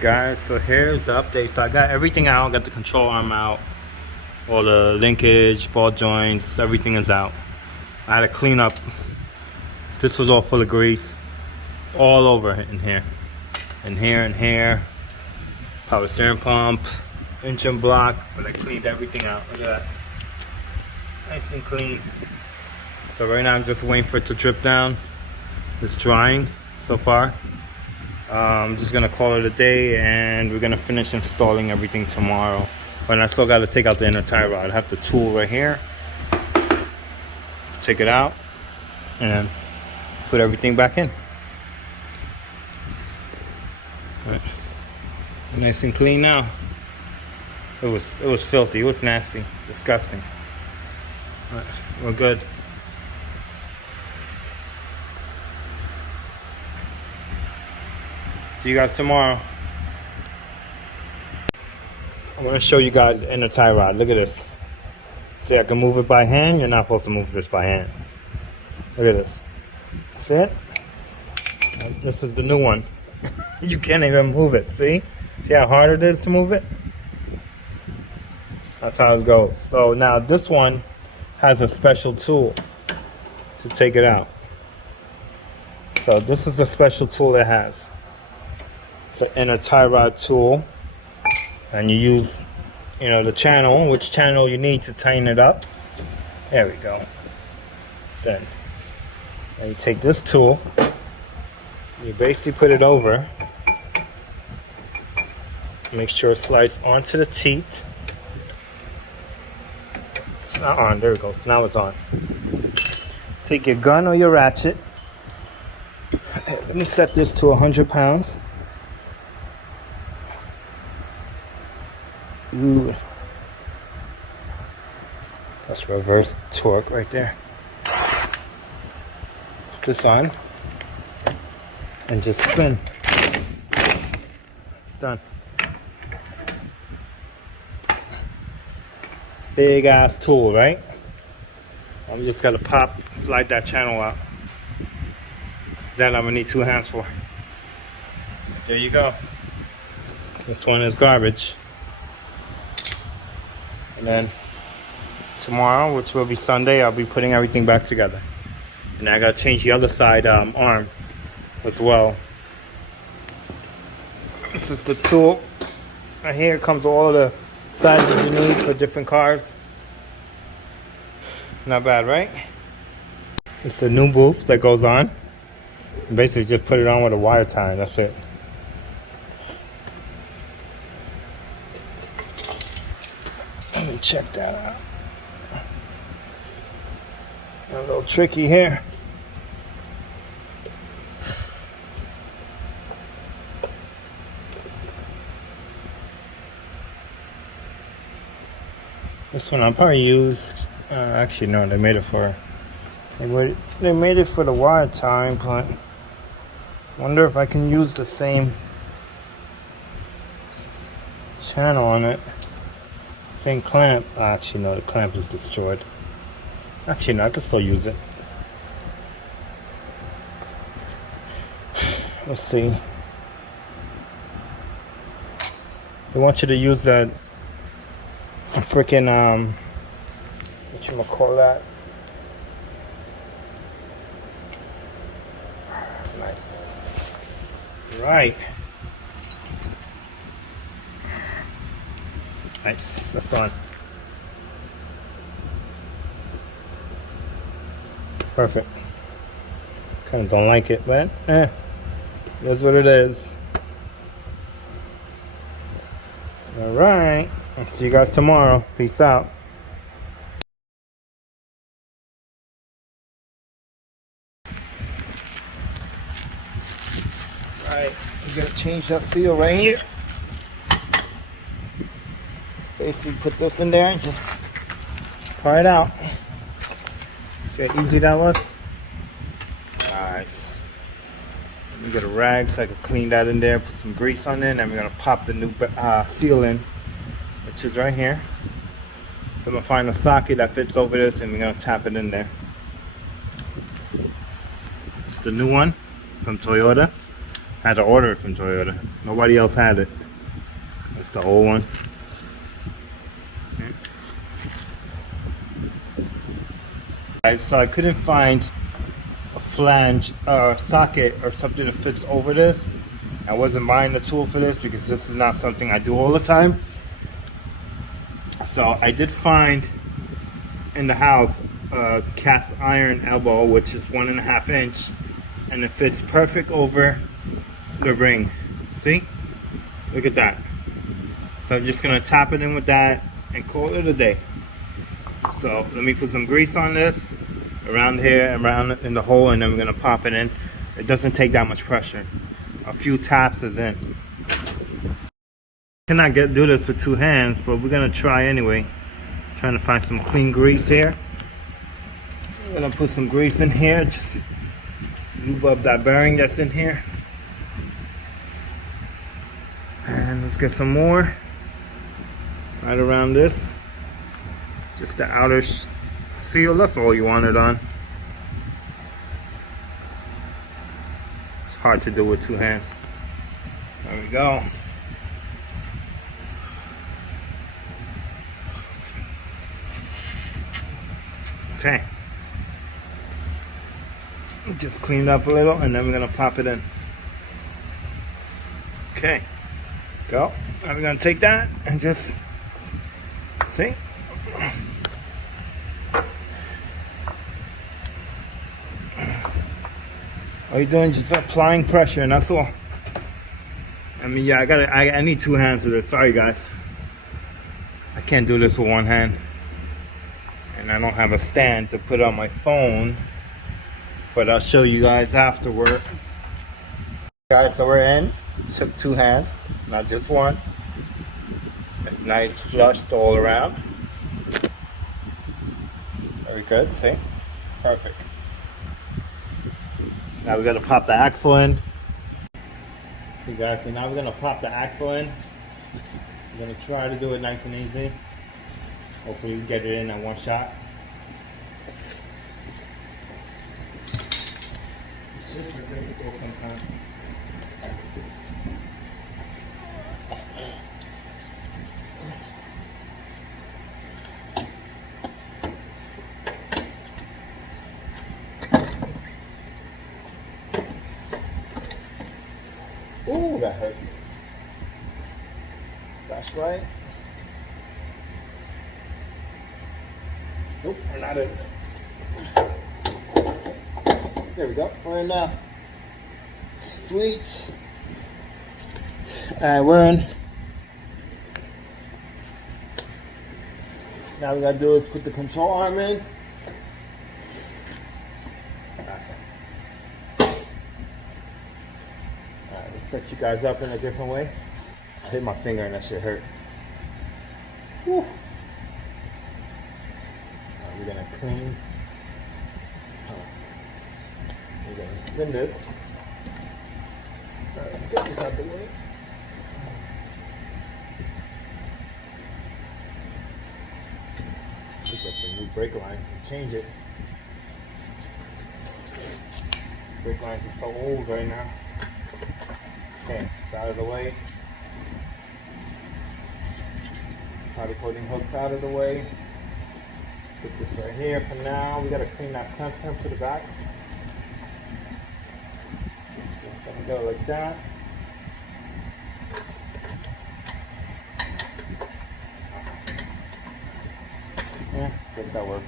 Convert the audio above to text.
Guys, so here's the update. So I got everything out, got the control arm out, all the linkage, ball joints, everything is out. I had to clean up. This was all full of grease all over in here, and here. Power steering pump, engine block, but I cleaned everything out. Look at that, nice and clean. So right now I'm just waiting for it to drip down. It's drying so far. I'm just gonna call it a day, and we're gonna finish installing everything tomorrow. But I still gotta take out the inner tie rod. I have the tool right here. Take it out and put everything back in. All right. Nice and clean now. It was filthy. It was nasty, disgusting. All right. We're good. See you guys tomorrow. I'm going to show you guys the inner tie rod. Look at this. See, I can move it by hand. You're not supposed to move this by hand. Look at this. See it? This is the new one. You can't even move it. See? See how hard it is to move it? That's how it goes. So now this one has a special tool to take it out. So this is a special tool it has. The inner tie rod tool, and you use, the channel, which channel you need to tighten it up. There we go. Send. And you take this tool, you basically put it over, make sure it slides onto the teeth. It's not on. There it goes. Now it's on. Take your gun or your ratchet. Let me set this to 100 pounds. Ooh. That's reverse torque right there. Put this on and just spin. It's done. Big ass tool, right? I'm just gonna slide that channel out. That I'm gonna need 2 hands for. There you go. This one is garbage. And then tomorrow, which will be Sunday, I'll be putting everything back together. And I gotta change the other side arm as well. This is the tool. Right here it comes with all of the sizes you need for different cars. Not bad, right? It's a new booth that goes on. And basically just put it on with a wire tie, that's it. Let me check that out. A little tricky here. This one I'll probably use. Actually, no, they made it for the wire tie, but I wonder if I can use the same channel on it. Same clamp. Actually, no, the clamp is destroyed. Actually, no, I can still use it. Let's see. They want you to use that freaking, whatchamacallit? Nice. Right. Nice, that's on. Perfect. Kind of don't like it, but that's what it is. All right, I'll see you guys tomorrow. Peace out. All right, we gotta change that seal right here. Basically put this in there and just pry it out. See how easy that was? Nice. Let me get a rag so I can clean that in there, put some grease on it, and then we're gonna pop the new seal in, which is right here. So I'm gonna find a socket that fits over this, and we're gonna tap it in there. It's the new one from Toyota. Had to order it from Toyota. Nobody else had it. That's the old one. Alright, so I couldn't find a flange socket or something that fits over this. I wasn't buying the tool for this because this is not something I do all the time. So I did find in the house a cast iron elbow, which is 1.5 inch, and it fits perfect over the ring. See? Look at that. So I'm just gonna tap it in with that and call it a day. So let me put some grease on this around here and around in the hole, and then we're gonna pop it in. It doesn't take that much pressure. A few taps is in. Cannot do this with 2 hands, but we're gonna try anyway. Trying to find some clean grease here. I'm gonna put some grease in here. Just lube up that bearing that's in here. And let's get some more right around this. Just the outer seal, that's all you want it on. It's hard to do with 2 hands. There we go. Okay. Just clean it up a little and then we're gonna pop it in. Okay. Go. Now we're gonna take that and just see. All you're doing is just applying pressure, and that's all. I mean, yeah, I need 2 hands for this. Sorry, guys. I can't do this with 1 hand. And I don't have a stand to put on my phone, but I'll show you guys afterwards. Guys, so we're in. Took 2 hands, not just 1. It's nice, flushed all around. Very good, see? Perfect. Now we're gonna pop the axle in. Okay guys, so now we're gonna pop the axle in. We're gonna try to do it nice and easy. Hopefully we get it in at 1 shot. It's super difficult sometimes. Ooh, that hurts. That's right. Nope, we're not in. There we go. We're in now. Sweet. Alright, we're in. Now what we gotta do is put the control arm in. Set you guys up in a different way. I hit my finger and that shit hurt. Whew. We're gonna clean. We're gonna spin this. Alright, let's get this out the way. Let's get some new brake lines and change it. Brake lines are so old right now. Okay, it's out of the way. Powder coating hooks out of the way. Put this right here for now. We gotta clean that sensor and put it back. Just gonna go like that. Yeah, guess that works.